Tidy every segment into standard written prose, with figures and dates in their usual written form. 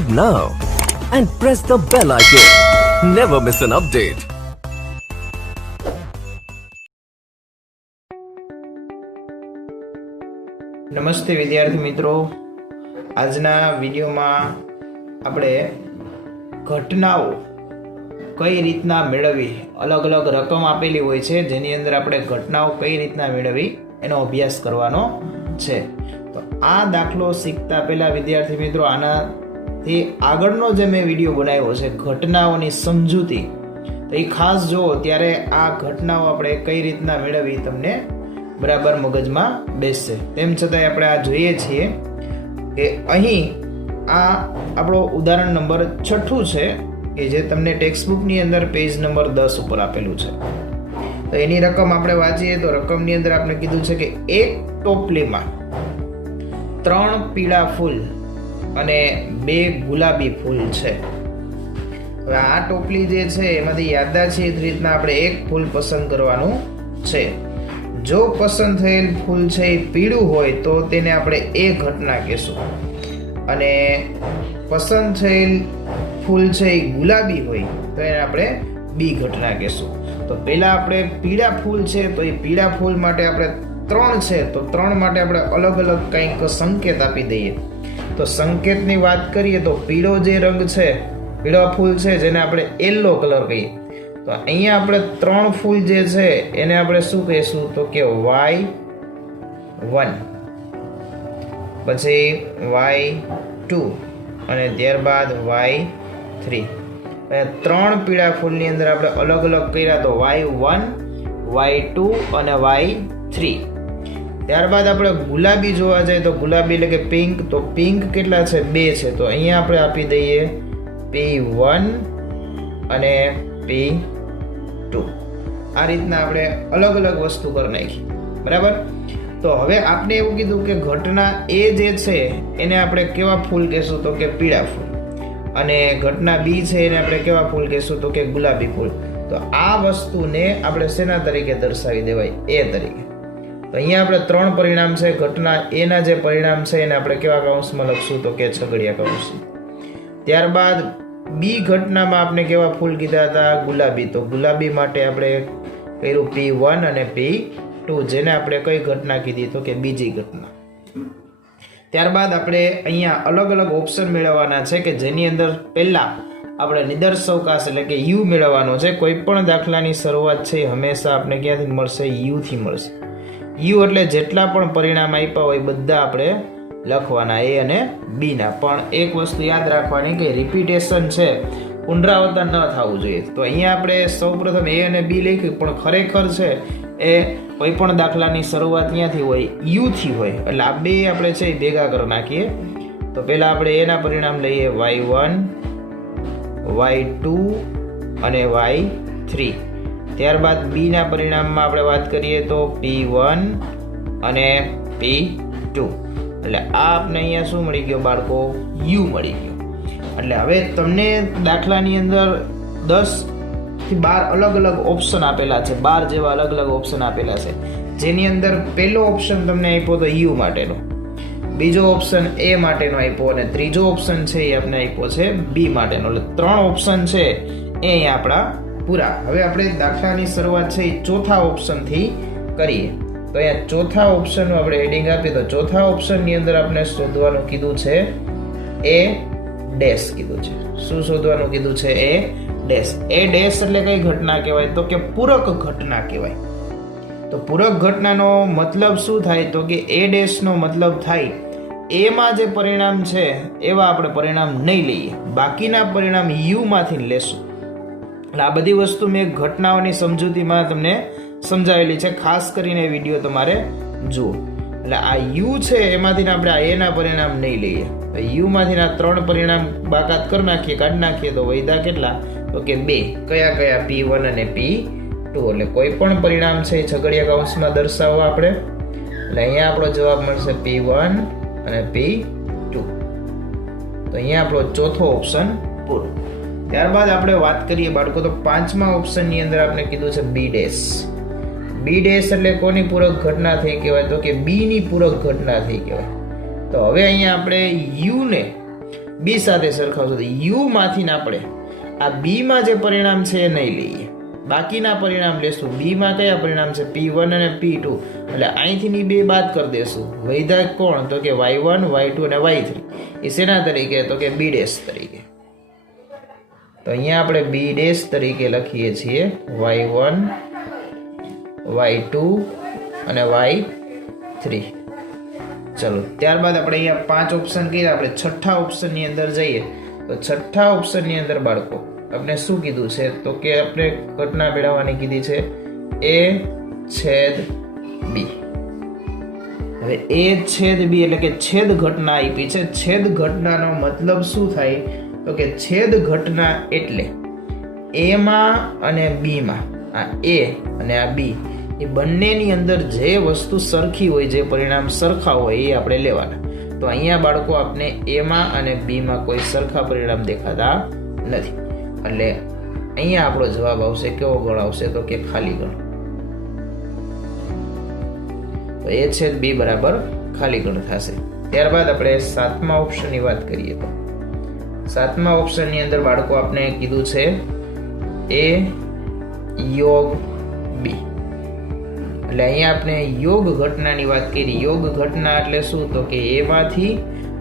subscribe now and press the bell icon. Never miss an update. નમસ્તે વિદ્યાર્થી મિત્રો, આજના વિડીયોમાં આપણે ઘટનાઓ કઈ રીતના મેળવવી, અલગ અલગ રકમ આપેલી હોય છે જેની અંદર આપણે ઘટનાઓ કઈ રીતના મેળવવી એનો અભ્યાસ કરવાનો છે. તો આ દાખલો શીખતા પહેલા વિદ્યાર્થી મિત્રો, આનાથી આગળનો જે મેં વિડીયો બનાવ્યો છે ઘટનાઓની સમજૂતી, તો એ ખાસ જુઓ, ત્યારે આ ઘટનાઓ આપણે કઈ રીતના મેળવવી તમને બરાબર મગજમાં બેસશે. તેમ છતાંય આપણે આ જોઈએ છીએ કે અહીં આ આપણો ઉદાહરણ નંબર 6 છે કે જે તમને ટેક્સ્ટબુકની અંદર પેજ નંબર 10 ઉપર આપેલું છે. તો એની રકમ આપણે વાંચીએ તો રકમની અંદર આપણે કીધું છે કે એક ટોપલીમાં 3 પીળા ફૂલ અને 2 ગુલાબી ફૂલ છે. હવે આ ટોપલી જે છે એમાંથી યાદદાસ્ત રીતના આપણે એક ફૂલ પસંદ કરવાનું છે. જો પસંદ થયેલ ફૂલ છે એ પીળું હોય તો તેને આપણે એ ઘટના કહેશું, અને પસંદ થયેલ ફૂલ છે એ ગુલાબી હોય તો એને આપણે બી ઘટના કહેશું. તો પહેલા આપણે પીળા ફૂલ છે તો એ પીળા ફૂલ માટે આપણે 3 છે તો 3 માટે આપણે અલગ અલગ કંઈક સંકેત આપી દઈએ. તો સંકેતની વાત કરીએ તો પીળો જે રંગ છે, પીળા ફૂલ છે જેને આપણે યલો કલર કહીએ, તો અહીંયા આપણે 3 ફૂલ જે છે એને આપણે શું કહીશું તો કે Y1, પછી Y2 અને ત્યારબાદ Y3. 3 પીળા ફૂલની અંદર આપણે અલગ અલગ કર્યા તો Y1, Y2 અને Y3. ત્યારબાદ આપણે ગુલાબી જોવા જાય તો ગુલાબી એટલે કે પિંક, તો પિંક કેટલા છે 2 છે, તો અહીંયા આપણે આપી દઈએ P1 અને P2. આ રીતના આપણે અલગ અલગ વસ્તુ કરી નાખી, બરાબર. તો હવે આપણે એવું કીધું કે ઘટના એ જે છે એને આપણે કેવા ફૂલ કહેશું તો કે પીળા ફૂલ, અને ઘટના બી છે એને આપણે કેવા ફૂલ કહેશું તો કે ગુલાબી ફૂલ. તો આ વસ્તુને આપણે શેના તરીકે દર્શાવી દેવાય, એ તરીકે. તો અહીંયા આપણે 3 પરિણામ છે, ઘટના એના જે પરિણામ છે એને આપણે કેવા કૌંસમાં લખશું તો કે છગડીયા કૌંસ. ત્યારબાદ બી ઘટનામાં આપણે કેવા ફૂલ કીધા હતા, ગુલાબી, તો ગુલાબી માટે આપણે કર્યું P1 અને P2, જેને આપણે કઈ ઘટના કીધી તો કે બીજી ઘટના. ત્યારબાદ આપણે અહીંયા અલગ અલગ ઓપ્શન મેળવવાના છે કે જેની અંદર પહેલા આપણે નિદર્શવકાશ એટલે કે યુ મેળવવાનો છે. કોઈ પણ દાખલાની શરૂઆત છે હંમેશા આપણે ક્યાંથી મળશે, યુ થી મળશે. યુ એટલે જેટલા પણ પરિણામ આપ્યા હોય બધા આપણે લખવાના, એ અને બી ના. પણ એક વસ્તુ યાદ રાખવાની કે રિપીટેશન છે, પુનરાવર્તન ન થવું જોઈએ. તો અહીંયા આપણે સૌપ્રથમ એ અને બી લખ્યું, પણ ખરેખર છે એ કોઈ પણ દાખલાની શરૂઆત ક્યાંથી હોય, યુ થી હોય. એટલે આ બે આપણે છે એ ભેગા કરી નાખીએ. તો પહેલા આપણે એના પરિણામ લઈએ Y1, Y2 અને Y3. ત્યારબાદ બી ના પરિણામમાં આપણે વાત કરીએ તો P1 અને P2. એટલે આ આપણે અહીંયા શું મળી ગયો બાળકો, યુ મળી ગયો. એટલે હવે તમને દાખલાની અંદર 10 થી 12 અલગ અલગ ઓપ્શન આપેલા છે, 12 જેવા અલગ અલગ ઓપ્શન આપેલા છે, જેની અંદર પહેલો ઓપ્શન તમને આપ્યો તો યુ માટેનો, બીજો ઓપ્શન એ માટેનો આપ્યો, અને ત્રીજો ઓપ્શન છે એ આપણે આપ્યો છે બી માટેનો. એટલે 3 ઓપ્શન છે એ અહીંયા આપણા પૂરા. હવે આપણે દાખલાની શરૂઆત છે એ ચોથા ઓપ્શનથી કરીએ. તો અહીંયા ચોથા ઓપ્શનનું આપણે હેડિંગ આપીએ તો ચોથા ઓપ્શનની અંદર આપણે શોધવાનું કીધું છે એ ડેશ કીધું છે. શું શોધવાનું કીધું છે, એ ડેશ. એ ડેશ એટલે કઈ ઘટના કહેવાય તો કે પૂરક ઘટના કહેવાય. તો પૂરક ઘટનાનો મતલબ શું થાય તો કે એ ડેશનો મતલબ થાય એમાં જે પરિણામ છે એવા આપણે પરિણામ નહીં લઈએ, બાકીના પરિણામ યુ માંથી લેશું. એટલે આ બધી વસ્તુ મેં ઘટનાઓની સમજૂતીમાં તમને સમજાવેલી છે, ખાસ કરીને વિડીયો તમારે જુઓ. એટલે આ યુ છે એમાંથી આપણે આ એના પરિણામ નહીં લઈએ. યુ માંથી 3 પરિણામ બાકાત કરી નાખીએ, કાઢી નાખીએ તો વૈધા કેટલા તો કે 2. કયા કયા, P1 અને P2. એટલે કોઈ પણ પરિણામ છે એ છગડીયા કૌંસમાં દર્શાવવા આપણે. એટલે અહીંયા આપણો જવાબ મળશે P1 અને P2. તો અહીંયા આપણો ચોથો ઓપ્શન પૂરો. ત્યારબાદ આપણે વાત કરીએ બાળકો તો 5મા ઓપ્શનની અંદર આપણે કીધું છે બી ડેશ. બી ડેશ એટલે કોની પૂરક ઘટના થઈ કહેવાય તો કે બી ની પૂરક ઘટના થઈ કહેવાય. તો હવે અહીંયા આપણે યુ ને બી સાથે સરખાવશો તો યુ માંથી આપણે આ બી માં જે પરિણામ છે એ નહીં લઈએ, બાકીના પરિણામ લેશું. બી માં કયા પરિણામ છે? P1 અને P2. એટલે અહીંથી બે બાદ કરી દેશું. વૈધા કોણ? તો કે y1, y2 અને y3. એ શેના તરીકે? તો કે b' તરીકે. તો અહીંયા આપણે b' તરીકે લખીએ છીએ y1, y2 અને y3. ચલો, ત્યારબાદ આપણે અહીંયા 5 ઓપ્શન કર્યા. આપણે છઠ્ઠા ઓપ્શનની અંદર જઈએ તો છઠ્ઠા ઓપ્શનની અંદર બાળકો આપણે શું કીધું છે? તો કે આપણે ઘટના મેળવવાની કીધી છે a/b. હવે a/b એટલે કે છેદ ઘટના આપી છે. છેદ ઘટનાનો મતલબ શું થાય? તો કે છેદ ઘટના એટલે a માં અને b માં, આ a અને આ b, એ બંનેની અંદર જે વસ્તુ સરખી હોય, જે પરિણામ સરખા હોય એ આપણે લેવાના. તો અહીંયા બાળકો આપણે a માં અને b માં કોઈ સરખા પરિણામ દેખાતા નથી. એટલે અહીંયા આપણો જવાબ આવશે કેવો ગણ આવશે? તો કે ખાલી ગણ. તો a/b બરાબર ખાલી ગણ થશે. ત્યારબાદ આપણે સાતમા ઓપ્શનની વાત કરીએ તો સાતમા ઓપ્શનની અંદર બાળકો આપણે કીધું છે a યોગ b. એટલે અહીંયા આપણે યોગ ઘટનાની વાત કરી. યોગ ઘટના એટલે શું? તો કે a માંથી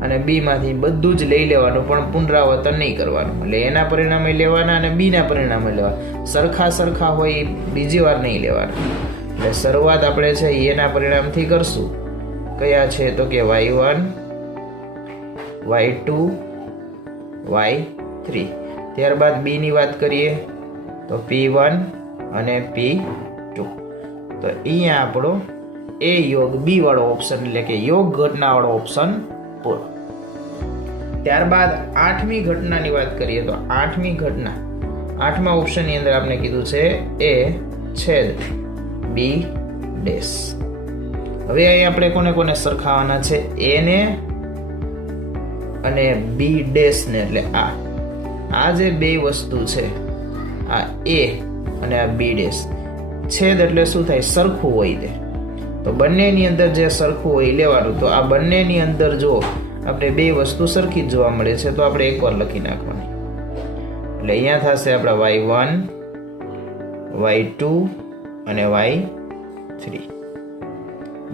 અને b માંથી બધું જ લઈ લેવાનું, પણ પુનરાવર્તન નહીં કરવાનું. એટલે એના પરિણામે લેવાના અને b ના પરિણામે લેવા. સરખા હોય એ બીજી વાર નહીં લેવાના. એટલે શરૂઆત આપણે છે એના પરિણામથી કરશું. કયા છે? તો કે y1, y2, y3. ત્યારબાદ b ની વાત કરીએ તો p1 અને p2. તો અહીંયા આપણો a યોગ b વાળો ઓપ્શન એટલે કે યોગ ઘટના વાળો ઓપ્શન પૂરો. ત્યારબાદ આઠમી ઘટનાની વાત કરીએ તો આઠમી ઘટના, આઠમા ઓપ્શનની અંદર આપણે કીધું છે a/b'. હવે અહીં આપણે કોને કોને સરખાવાના છે? a ને અને b' ને. એટલે આ જે બે વસ્તુ છે, આ a અને આ b', છેદ એટલે શું થાય? સરખું હોય તે. તો બંનેની અંદર જે સરખું હોય લેવાનું. તો આ બંનેની અંદર જો આપણે બે વસ્તુ સરખી જ જોવા મળે છે તો આપણે એકવાર લખી નાખવાની. એટલે અહીંયા થશે આપણા y1, y2 અને y3.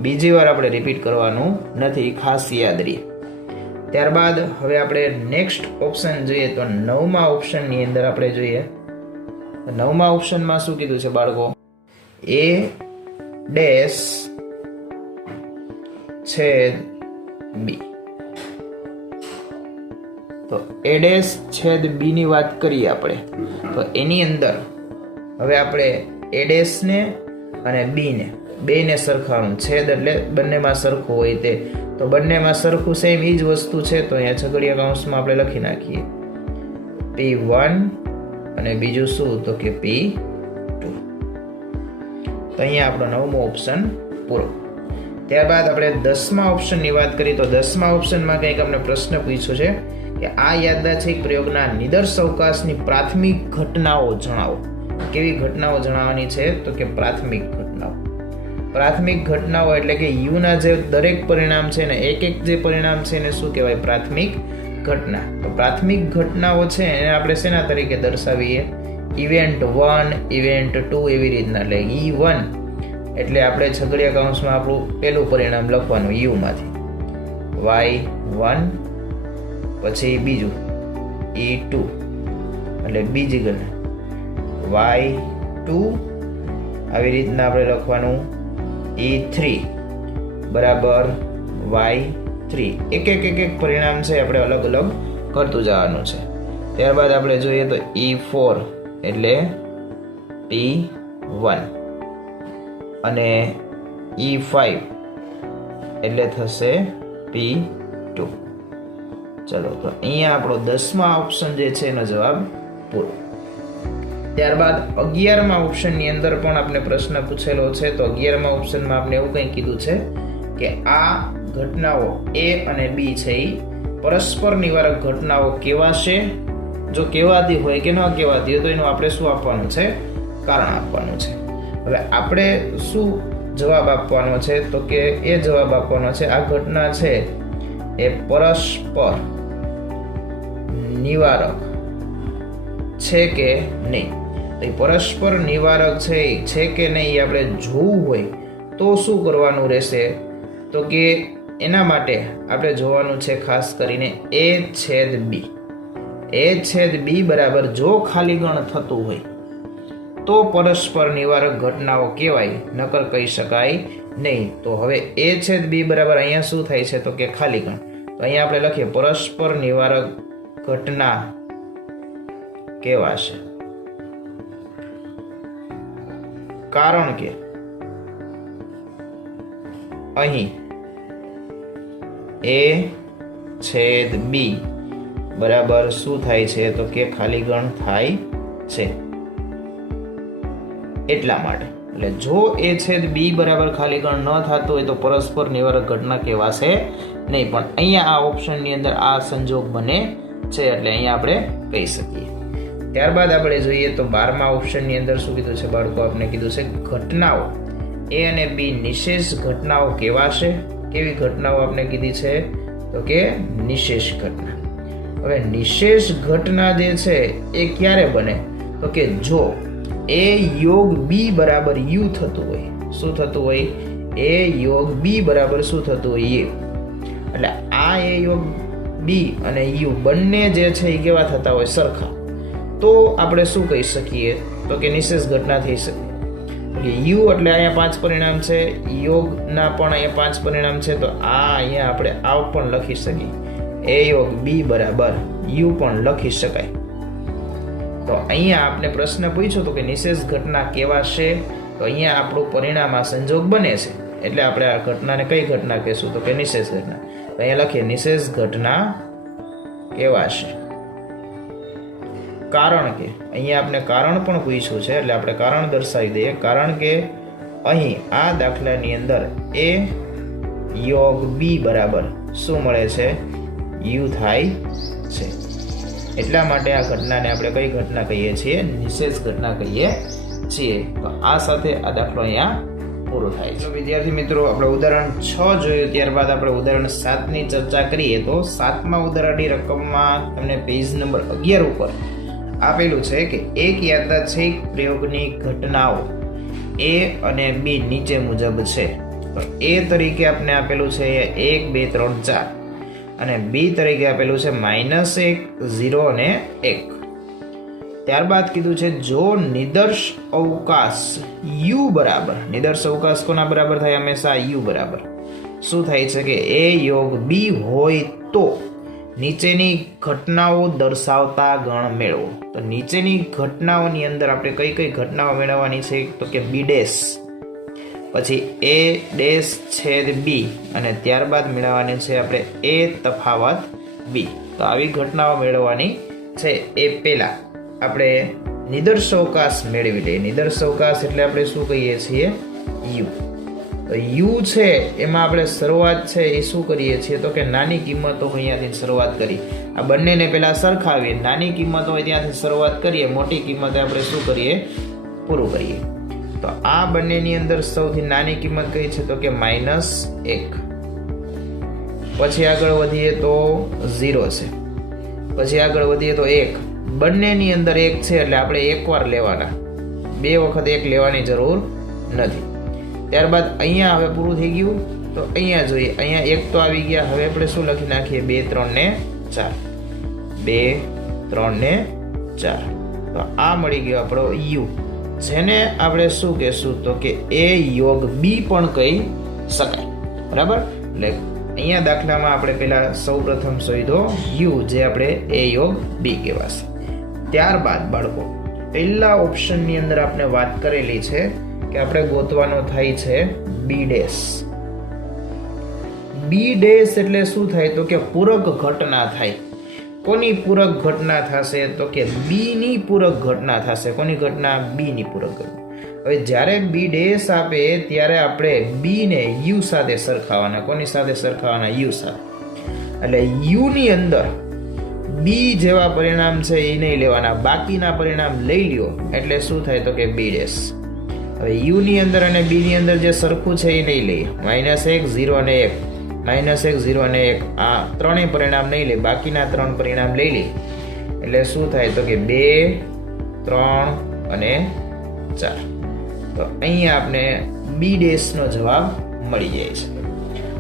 બીજી વાર આપણે રિપીટ કરવાનું નથી, ખાસ યાદ રહે. ત્યારબાદ હવે આપણે નેક્સ્ટ ઓપ્શન જોઈએ તો નવમા ઓપ્શનની અંદર આપણે જોઈએ. નવમા ઓપ્શનમાં શું કીધું છે બાળકો? a/b. તો a/b ની વાત કરીએ આપણે તો એની અંદર હવે આપણે a' ને અને b ને બેને સરખાવવાનું. છેદ એટલે બંનેમાં સરખું હોય તે. તો બંનેમાં સરખું સેમ એ જ વસ્તુ છે. તો અહીંયા છગડીયા કૌંસમાં આપણે લખી નાખીએ p1 અને બીજું શું? તો કે p2. તો અહીંયા આપણો નવમો ઓપ્શન પૂરો. ત્યારબાદ આપણે 10મા ઓપ્શનની વાત કરીએ તો 10મા ઓપ્શનમાં કંઈક આપણે પ્રશ્ન પૂછ્યો છે કે આ યાદદાસ્તિક પ્રયોગના નિદર્શ અવકાશની પ્રાથમિક ઘટનાઓ જણાવો. કેવી ઘટનાઓ જણાવવાની છે? તો કે પ્રાથમિક ઘટનાઓ. પ્રાથમિક ઘટનાઓ એટલે કે યુના જે દરેક પરિણામ છે ને એક જે પરિણામ છે એને શું કહેવાય? પ્રાથમિક ઘટના. તો પ્રાથમિક ઘટનાઓ છે એને આપણે શેના તરીકે દર્શાવીએ? ઇવેન્ટ 1, ઇવેન્ટ 2 એવી રીતના. એટલે E1 એટલે આપણે છગડીયા કૌંસમાં આપણું પહેલું પરિણામ લખવાનું u માંથી, y1 પછી બીજું E2 એટલે બીજી ઘટના, y2 આવી રીતના આપણે લખવાનું E3 બરાબર y3. એક પરિણામ છે આપણે અલગ અલગ કરતું જવાનું છે. ત્યારબાદ આપણે જોઈએ તો E4 એટલે P1 અને E5 એટલે થશે P2. ચલો તો અહીંયા આપણો 10મા ઓપ્શન જે છે એનો જવાબ પૂરો. ત્યારબાદ 11મા ઓપ્શનની અંદર પણ આપણે પ્રશ્ન પૂછેલો છે. તો 11મા ઓપ્શનમાં આપણે એવું કંઈ કીધું છે કે આ ઘટનાઓ A અને B છે એ પરસ્પર નિવારક ઘટનાઓ કહેવાશે. જો કહેવાતી હોય કે ન કહેવાતી હોય તો એનું આપણે શું આપવાનું છે? કારણ આપવાનું છે. હવે આપણે શું જવાબ આપવાનો છે? તો કે એ જવાબ આપવાનો છે આ ઘટના છે એ પરસ્પર નિવારક છે કે નહીં. તો પરસ્પર નિવારક છે કે નહીં એ આપણે જોવું હોય તો શું કરવાનું રહેશે? તો કે એના માટે આપણે જોવાનું છે ખાસ કરીને A/B. A/B બરાબર જો ખાલી ગણ થતું હોય તો પરસ્પર નિવારક ઘટનાઓ કહેવાય, નકર કહી શકાય નહીં. તો હવે A/B બરાબર અહીંયા શું થાય છે? તો કે ખાલી ગણ. તો અહીંયા આપણે લખીએ પરસ્પર નિવારક ઘટના કહેવાશે, કારણ કે અહીં A/B બરાબર શું થાય છે? તો કે ખાલી ગણ થાય છે. એટલા માટે એટલે જો A/B બરાબર ખાલી ગણ ન થતું હોય તો પરસ્પર નિવારક ઘટના કહેવાશે નહીં. પણ અહીંયા આ ઓપ્શનની અંદર આ સંજોગ બને છે એટલે અહીંયા આપણે કહી શકીએ. ત્યારબાદ આપણે જોઈએ તો 12મા ઓપ્શનની અંદર શું કીધું છે બાળકો? આપણે કીધું છે ઘટનાઓ A અને B નિશેષ ઘટનાઓ કહેવાશે. કેવી ઘટનાઓ આપણે કીધી છે? તો કે નિશેષ ઘટના. હવે નિશેષ ઘટના જે છે એ ક્યારે બને? તો કે જો A યોગ B બરાબર U થતું હોય. શું થતું હોય? A યોગ B બરાબર શું થતું હોય? U. એટલે આ A યોગ B અને U બંને જે છે એ કેવા થતા હોય? સરખા. તો આપણે શું કહી શકીએ? તો કે નિશેષ ઘટના થઈ શકે. U એટલે અહીંયા 5 પરિણામ છે, યોગના પણ અહીંયા 5 પરિણામ છે, તો આ અહીંયા આપણે આવ પણ લખી શકીએ. A યોગ B બરાબર U પણ લખી શકાય. તો અહીંયા આપણે પ્રશ્ન પૂછ્યો તો કે નિશેષ ઘટના કહેવાશે. તો અહીંયા આપણું પરિણામ આ સંજોગ બને છે એટલે આપણે આ ઘટનાને કઈ ઘટના કહેશું? તો કે નિશેષ ઘટના. તો અહીંયા લખીએ નિશેષ ઘટના કહેવાશે, કારણ કે અહીંયા આપણે કારણ પણ પૂછ્યું છે એટલે આપણે કારણ દર્શાવી દઈએ. કારણ કે અહીં આ દાખલાની અંદર A યોગ B બરાબર શું મળે છે? U થાય છે. એટલા માટે આ ઘટનાને આપણે કઈ ઘટના કહીએ છીએ? નિશેષ ઘટના કહીએ છીએ. તો આ સાથે આ દાખલો અહીંયા પૂરો થાય છે. વિદ્યાર્થી મિત્રો, આપણે ઉદાહરણ 6 જોયું, ત્યારબાદ આપણે ઉદાહરણ 7 ની ચર્ચા કરીએ. તો 7મા ઉદાહરણની રકમમાં તમને પેજ નંબર 11 ઉપર આપેલું છે કે એક યાદચ્છિક પ્રયોગની ઘટનાઓ A અને B નીચે મુજબ છે. તો A તરીકે આપણે આપેલું છે 1, 2, 3, 4 અને B તરીકે આપેલું છે -1, 0 અને 1. ત્યારબાદ કીધું છે જો નિદર્શ અવકાશ U બરાબર, નિદર્શ અવકાશ કોના બરાબર થાય? હંમેશા U બરાબર શું થાય છે કે A યોગ B હોય તો નીચેની ઘટનાઓ દર્શાવતા ગણ મેળવો. તો નીચેની ઘટનાઓની અંદર આપણે કઈ કઈ ઘટનાઓ મેળવવાની છે? તો કે B ડેશ, પછી A/B અને ત્યારબાદ મેળવવાની છે આપણે A તફાવત B. તો આવી ઘટનાઓ મેળવવાની છે. એ પહેલા આપણે નિદર્શવકાશ મેળવી લઈએ. નિદર્શવકાશ એટલે આપણે શું કહીએ છીએ? U. તો U છે એમાં આપણે શરૂઆત છે એ શું કરીએ છીએ? તો કે નાની કિંમતો અહીંયાથી શરૂઆત કરી. આ બંનેને પહેલા સરખાવીએ. નાની કિંમત હોય ત્યાંથી શરૂઆત કરીએ, મોટી કિંમતે આપણે શું કરીએ? પૂરું કરીએ. તો આ બંનેની અંદર સૌથી નાની કિંમત કઈ છે? તો કે -1. પછી આગળ વધીએ તો 0 છે, પછી આગળ વધીએ તો 1. બંનેની અંદર 1 છે એટલે આપણે એકવાર લેવાના, 2 વખત 1 લેવાની જરૂર નથી. ત્યારબાદ અહીંયા હવે પૂરું થઈ ગયું. તો અહીંયા જોઈએ, અહીંયા 1 તો આવી ગયા. હવે આપણે શું લખી નાખીએ? 2, 3 ને 4. 2, 3 ને 4. તો આ મળી ગયો આપણો U, જેને આપણે શું કહેશું? તો કે A યોગ B પણ કહી શકાય. બરાબર? એટલે અહીંયા દાખલામાં આપણે પહેલા સૌપ્રથમ શોધો U, જે આપણે A યોગ B કહેવાશે. ત્યારબાદ બાળકો પહેલા ઓપ્શનની અંદર આપણે વાત કરેલી છે કે આપણે ગોતવાનો થાય છે B ડેશ. B ડેશ એટલે શું થાય? તો કે પૂરક ઘટના થાય. કોની પૂરક ઘટના થશે? તો કે B ની પૂરક ઘટના થશે. કોની ઘટના? B ની પૂરક ઘટના. હવે જ્યારે B ડેશ આપે ત્યારે આપણે B ને U સાથે સરખાવવાના. કોની સાથે સરખાવવાના? U સાથે. એટલે U ની અંદર B જેવા પરિણામ છે એ નહીં લેવાના, બાકીના પરિણામ લઈ લ્યો એટલે શું થાય? તો કે B ડેશ. હવે U ની અંદર અને B ની અંદર જે સરખું છે એ નહીં લઈએ. -1, 0 અને 1, -1, 0 અને 1 આ ત્રણેય પરિણામ નહીં લે, બાકીના 3 પરિણામ લઈ લે. એટલે શું થાય તો કે 2 3 અને 4. તો અહીંયા આપણે બી ડેશ નો જવાબ મળી જાય છે.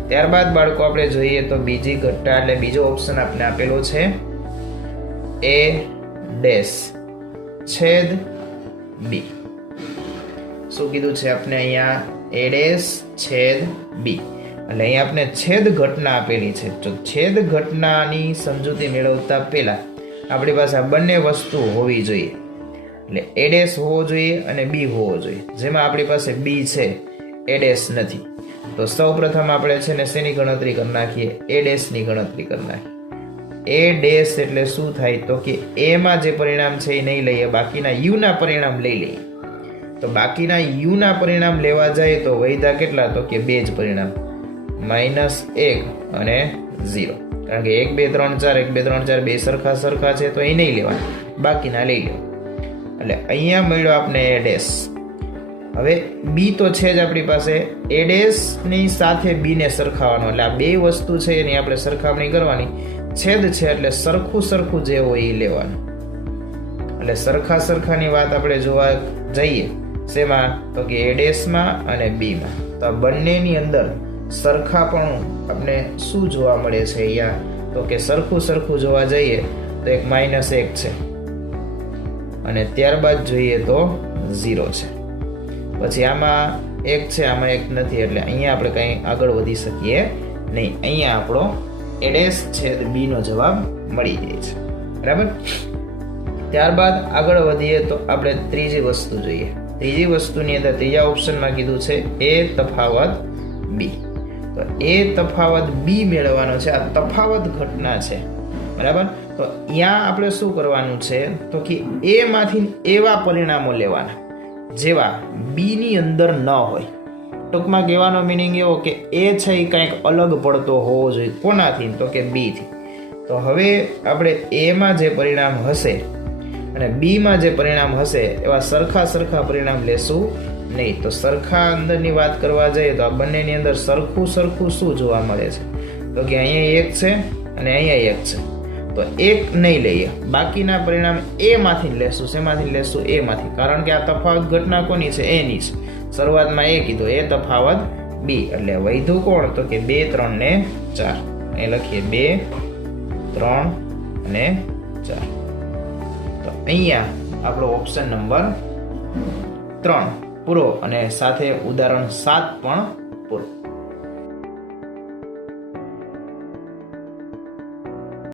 ત્યારબાદ બાળકો આપણે જોઈએ તો બીજી ઘટના એટલે બીજો ઓપ્શન આપણે આપેલો છે એ ડેશ છેદ બી. શું કીધું છે આપણે અહીંયા એ ડેશ છેદ બી એટલે અહીંયા આપણે છેદ ઘટના આપેલી છે. તો છેદ ઘટનાની સમજૂતી મેળવતા પહેલા આપણી પાસે આ બંને વસ્તુ હોવી જોઈએ. એટલે એ ડેશ હોવો જોઈએ અને બી હોવો જોઈએ. જેમાં આપણી પાસે બી છે, એ ડેશ નથી. તો સૌ પ્રથમ આપણે છે ને શેની ગણતરી કરી નાખીએ? એ ડેશ ની ગણતરી કરી નાખીએ. એ ડેશ એટલે શું થાય તો કે એ માં જે પરિણામ છે એ નહીં લઈએ, બાકીના યુ ના પરિણામ લઈ લઈએ. તો બાકીના યુ ના પરિણામ લેવા જાય તો વૈધા કેટલા? તો કે 2 જ પરિણામ, -1 અને 0. કારણ કે 1 2 3 4 1 2 3 4 બે સરખા છે તો એ નહીં લેવાના, બાકીના લઈ લેવા. એટલે અહીંયા મળ્યો આપણે એ ડેશ. હવે બી તો છે જ આપણી પાસે, એ ડેશ ની સાથે બી ને સરખાવવાનો. એટલે આ બે વસ્તુ છે એની આપણે સરખામણી કરવાની. છેદ છે એટલે સરખું જે હોય એ લેવાનું. એટલે સરખાની વાત આપણે જોવા જઈએ શેમાં? તો કે એ ડેશમાં અને બીમાં. તો આ બંનેની અંદર સરખાપણું આપણે શું જોવા મળે છે અહીંયા? તો કે સરખું જોવા જઈએ તો એક -1 છે અને ત્યારબાદ જોઈએ તો 0 છે. પછી આમાં 1 છે, આમાં 1 નથી. એટલે અહીંયા આપણે કંઈ આગળ વધી શકીએ નહીં. અહીંયા આપણો એ ડેશ છેદ બી નો જવાબ મળી જાય છે. બરાબર. ત્યારબાદ આગળ વધીએ તો આપણે ત્રીજી વસ્તુ જોઈએ. ત્રીજી વસ્તુની અંદર ત્રીજા ઓપ્શનમાં કીધું છે એ તફાવત બી. તો એ તફાવત બી મેળવવાનો છે. આ તફાવત ઘટના છે. બરાબર. તો અહીંયા આપણે શું કરવાનું છે તો કે એ માંથી એવા પરિણામો લેવાના જેવા બી ની અંદર ન હોય. ટૂંકમાં કહેવાનો મિનિંગ એવો કે એ છે એ કંઈક અલગ પડતો હોવો જોઈએ. કોનાથી? તો કે બી થી. તો હવે આપણે એમાં જે પરિણામ હશે અને બી માં જે પરિણામ હશે એવા સરખા પરિણામ લેશું નહીં. તો સરખા અંદરની વાત કરવા જઈએ તો આ બંનેની અંદર સરખું શું જોવા મળે છે? તો કે અહીંયા 1 છે અને અહીંયા 1 છે. તો 1 નહીં લઈએ, બાકીના પરિણામ એ માંથી લેશું. શેમાંથી લેશું? એ માંથી. કારણ કે આ તફાવત ઘટના કોની છે? એની છે. શરૂઆતમાં એ કીધું એ તફાવત બી. એટલે વૈધું કોણ? તો કે 2 3 ને 4. અહીં લખીએ 2 3 અને 4. તો અહીંયા આપણો ઓપ્શન નંબર 3 પૂરો અને સાથે ઉદાહરણ 7 પણ પૂરો.